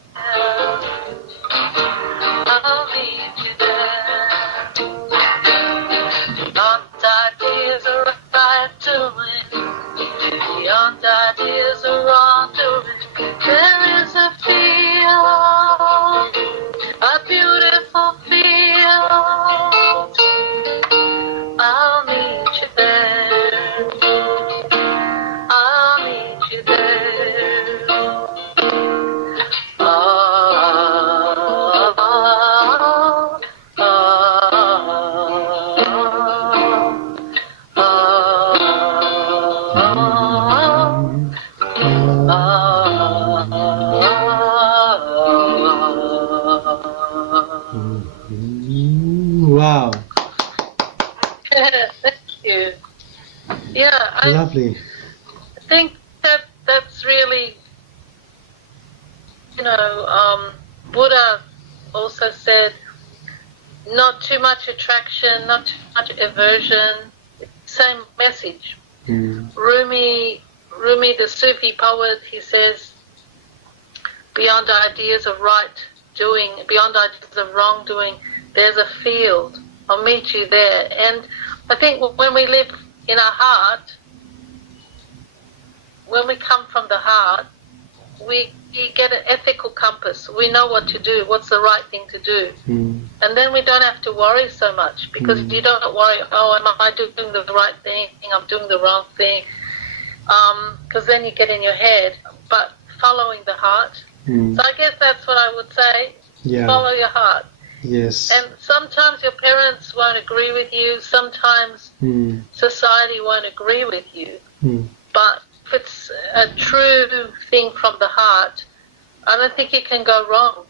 I'll meet you there. Beyond ideas of right doing, beyond ideas of wrongdoing, there is a field, a beautiful field. I'll meet you there. I'll meet you there. Oh, oh, oh, Wow. Thank you. Yeah, Lovely. I think that's really, Buddha also said, not too much attraction, not too much aversion. Same message. Rumi, the Sufi poet, he says, beyond ideas of right doing, beyond ideas of wrongdoing, there's a field. I'll meet you there. And I think when we live in our heart, when we come from the heart, we get an ethical compass. We know what to do, what's the right thing to do. And then we don't have to worry so much, because you don't worry, oh, am I doing the right thing? I'm doing the wrong thing. Because then you get in your head. But following the heart. So I guess that's what I would say. Yeah. Follow your heart. Yes. And sometimes your parents won't agree with you. Sometimes society won't agree with you. But if it's a true thing from the heart, I don't think you can go wrong.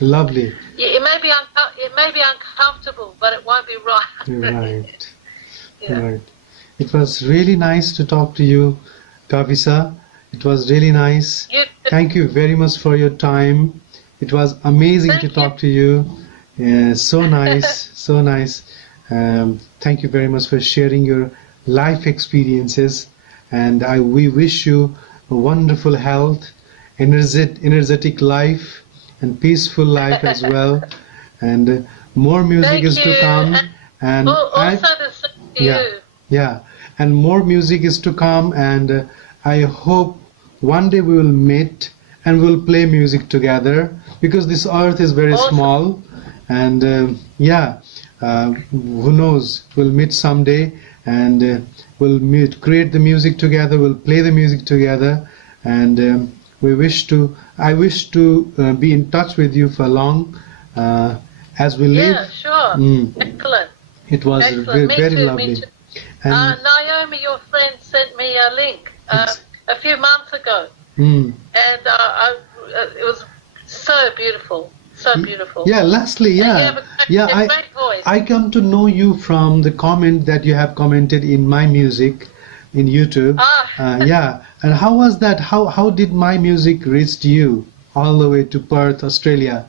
Lovely. It may be uncomfortable, but it won't be right. Right. Yeah. Right. It was really nice to talk to you, Kavisha. It was really nice. Thank you very much for your time. It was amazing to talk to you. So nice, so nice. Thank you very much for sharing your life experiences. And we wish you a wonderful health, energetic life, and peaceful life as well. And more music is to come. And also the same to you. Yeah, and more music is to come, and I hope one day we will meet and we'll play music together, because this earth is very small, and who knows, we'll meet someday, and we'll create the music together, we'll play the music together, and I wish to be in touch with you for long as we live. Yeah, sure. Excellent. It was very lovely. And Naomi, your friend, sent me a link a few months ago, and it was so beautiful, so beautiful. Yeah, lastly, yeah, great voice. I come to know you from the comment that you have commented in my music in YouTube. Yeah, and how was that? How did my music reach you all the way to Perth, Australia?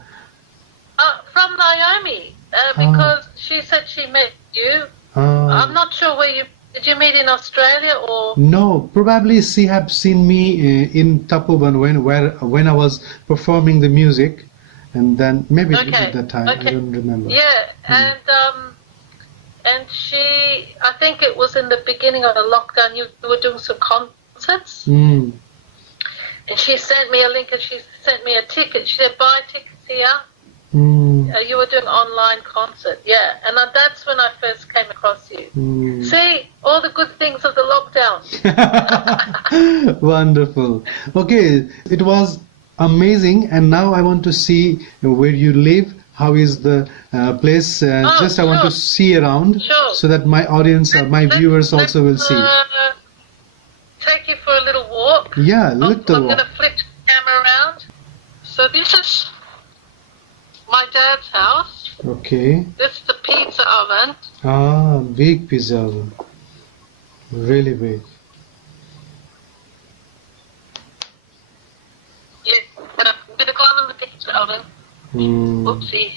From Naomi, because she said she met you. I'm not sure did you meet in Australia or? No, probably she have seen me in Tapovan when I was performing the music, and then maybe at that time I don't remember. Yeah, and she, I think it was in the beginning of the lockdown. You were doing some concerts, and she sent me a link and she sent me a ticket. She said, "Buy tickets here." You were doing online concert, yeah, and that's when I first came across you. See, all the good things of the lockdown. Wonderful. Okay, it was amazing, and now I want to see where you live. How is the place? I want to see around, so that my audience, my viewers also will see. Take you for a little walk. Yeah, I'm going to flip the camera around. So this is my dad's house. Okay. This is the pizza oven. Ah, big pizza oven. Really big. Yeah, and I'm going to climb on the pizza oven. Oopsie.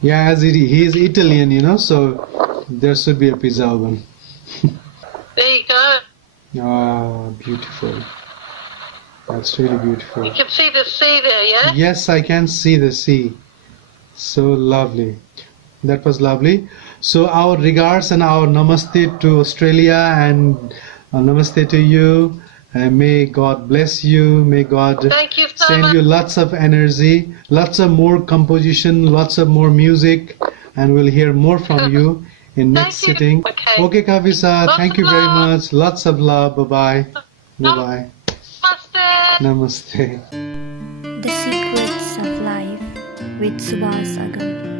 Yeah, as he is Italian, so there should be a pizza oven. There you go. Ah, beautiful. That's really beautiful. You can see the sea there, yeah? Yes, I can see the sea. So lovely. That was lovely. So our regards and our namaste to Australia, and namaste to you. May God bless you. May God send you lots of energy, lots of more composition, lots of more music, and we'll hear more from you in next sitting. Okay, Kavisha, thank you very much. Lots of love. Bye-bye. Bye-bye. Namaste. Namaste. The Secrets of Life with Suvas Agam.